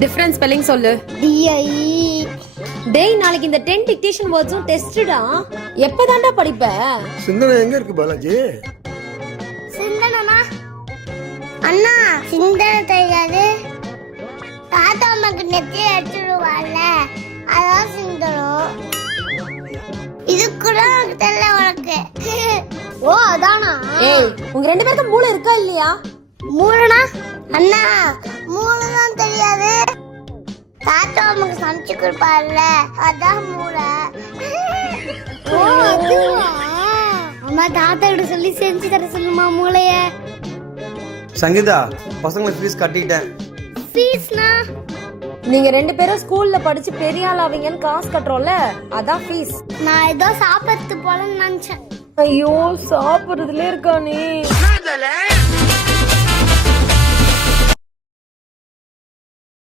Difference spelling சொல்லு. DI. டேய் நாளைக்கு இந்த 10 டிக்டேஷன் வேர்ட்ஸும் டெஸ்ட்டா. எப்பதான்டா படிப்ப? சிந்தனை எங்க இருக்கு பாலாஜி? சிந்தனா அண்ணா சிந்தனை தெரியாது. தாத்தா அம்மாக்கு நெத்தி அடிச்சுடுவாள்ல, அதான் சிந்தனம். இது கூட தெரியல உனக்கு. ஓ அதானா? ஏய் உங்க ரெண்டு பேருக்கு மூளை இருக்கா இல்லையா? மூளைனா அண்ணா மூளை தான் தெரியாது. தாத்தா அம்மாக்கு சமைச்சு கொடுப்பாள்ல, அதான் மூளை. ஓ அதுவா? அம்மா தாத்தா கிட்ட சொல்லி செஞ்சு தர சொல்லுமா மூளைய. சங்கீதா, பசங்களுக்கு ஃபீஸ் கட்டிட்டேன். ஃபீஸ்னா? நீங்க ரெண்டு பேரும் ஸ்கூல்ல படிச்சு பெரிய ஆள் ஆவீங்கன்னு காசு கட்டுறோம்ல, அதான் ஃபீஸ். நான் ஏதோ சாப்பிட்டு போலன்னு நினைச்சேன். ஐயோ சாப்பிடுறதுல இருக்கா நீ?